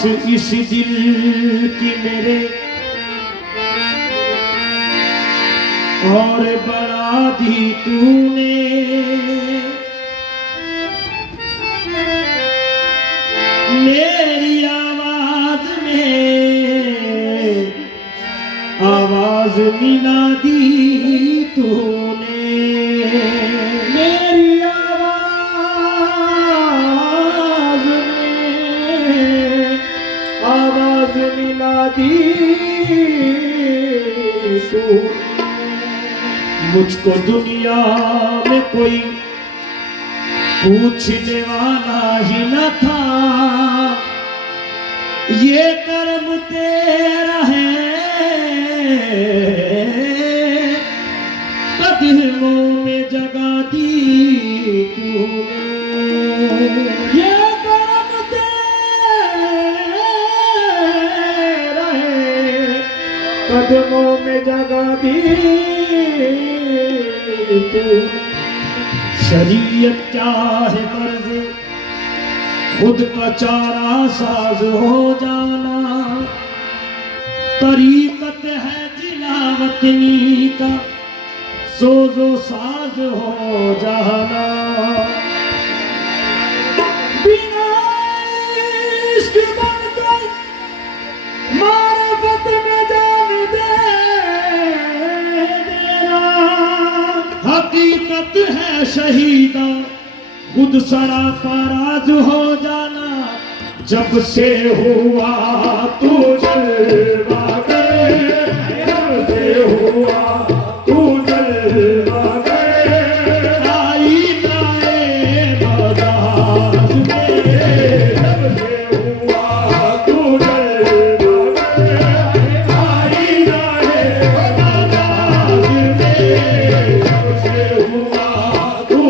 आस इस दिल की मेरे और बढ़ा दी तूने। मेरी आवाज में आवाज मिला दी तूने। मेरी आवाज में आवाज मिला दी तूने। मुझको दुनिया में कोई पूछने वाला ही न था, ये कर्म तेरा है कदमों में जगा दी तूने। ये कर्म तेरा है कदमों में जगा दी तूने। शरीयत क्या है मर्ज़ खुद का चारा साज हो जाना, तरीकत है जिलावतनी का सोजो साज हो जाना। बिना इश्क बनकर मारफत में जान दे देना, हकीकत है शहीदा खुद सड़ा पराज हो जाना। जब से हुआ तू जलवा कर, जब से हुआ तू जलवा कर, आई जाए बाजार में। जब से हुआ तू जलवा कर, आई जाए बाजार में। जब से हुआ तू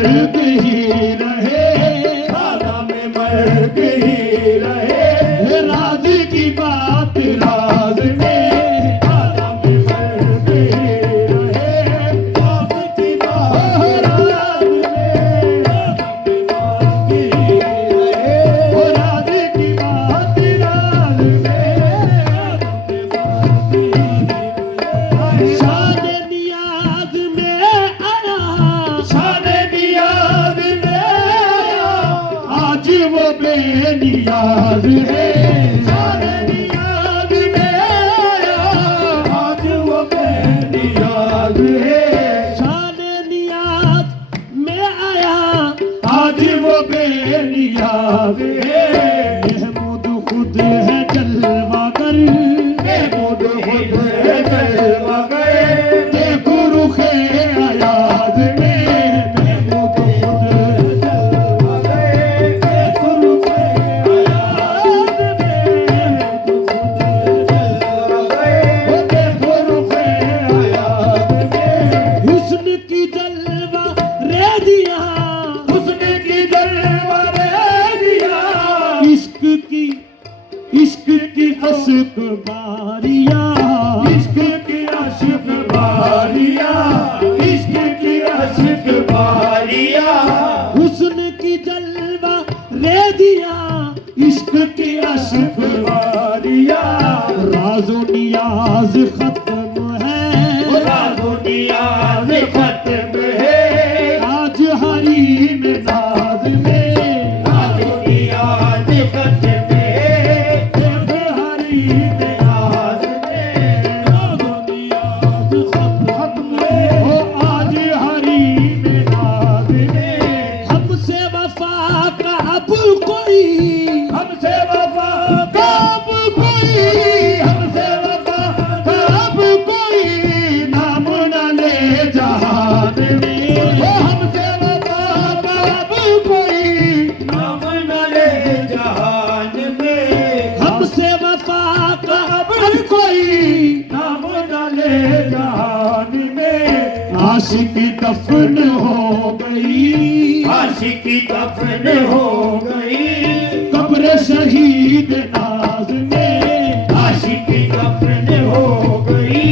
मर्द ही रहे, खाना में मर्द ही रहे, राज की बात राज में, खाना में मर्द ही रहे, राज की बात राज में, खाना में मर्द ही रहे, राज की बात राज में, खाना में मर्द ही रहे। शान नियाज में आया, शान नियाज में आया, आज वो बेनियाज है, शान नियाज में आया, आज वो बेनियाज है, शान नियाज में आया, आज वो बेनियाज है। महमूद खुद है जलवागर, महमूद खुद है जलवागर, देखो रुखे अयाज में, महमूद खुद है जलवागर, देखो रुखे अयाज में, महमूद खुद है जलवागर, देखो रुखे अयाज में। हुस्न की जलवा रे दिया, हुस्न की जलवा रे दिया, इश्क की अश्क बारिया, इश्क की अश्क बारिया, इश्क की अश्क बारिया, हुस्न की जलवा रे दिया, इश्क की अश्क बारिया। राज़ो नियाज खत्म है, राज़ो नियाज खत्म है, आज हरीम नाज में, राज़ो नियाज खत्म है, आज हरीम नाज में, राज़ो नियाज खत्म है, ओ आज हरीम नाज में। हमसे वफा का अब कोई, हमसे वफा का अब कोई, हमसे वफा का अब कोई नाम न ले जहान में, ओ हमसे वफा का अब कोई नाम न ले जहान में, हमसे वफा का अब कोई नाम न ले जहान में। आशिकी दफन हो गई, आशिकी दफन हो गई, कब्र शहीद नाज में, आशिकी दफन हो गई,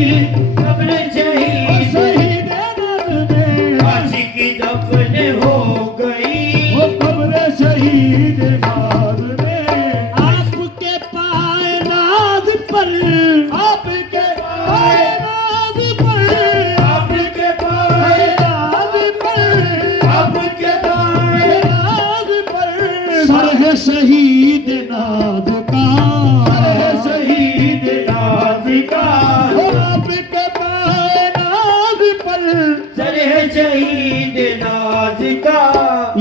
कब्र शहीद नाज में, आशिकी दफन हो गई, वो कब्र शहीद नाज में। आपके पाए नाज पर, आपके पाए नाज पर, आपके पाए नाज पर, आपके पाए नाज पर, सर है शहीद नाज का, सर है शहीद नाज का, आपके पाए नाज पर, सर है शहीद नाज का।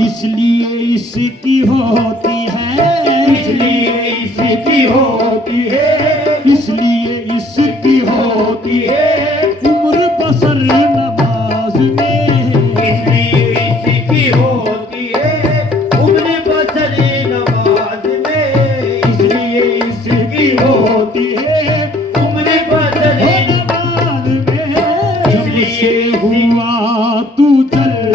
इसलिए इसकी होती है, इसलिए इसकी होती है, इसलिए इसकी होती है उम्र बसर नमाज में, इसलिए इसकी होती है उम्र बसर नमाज में, इसलिए इसकी होती है उम्र बसर नमाज में। इसलिए हुआ तू जल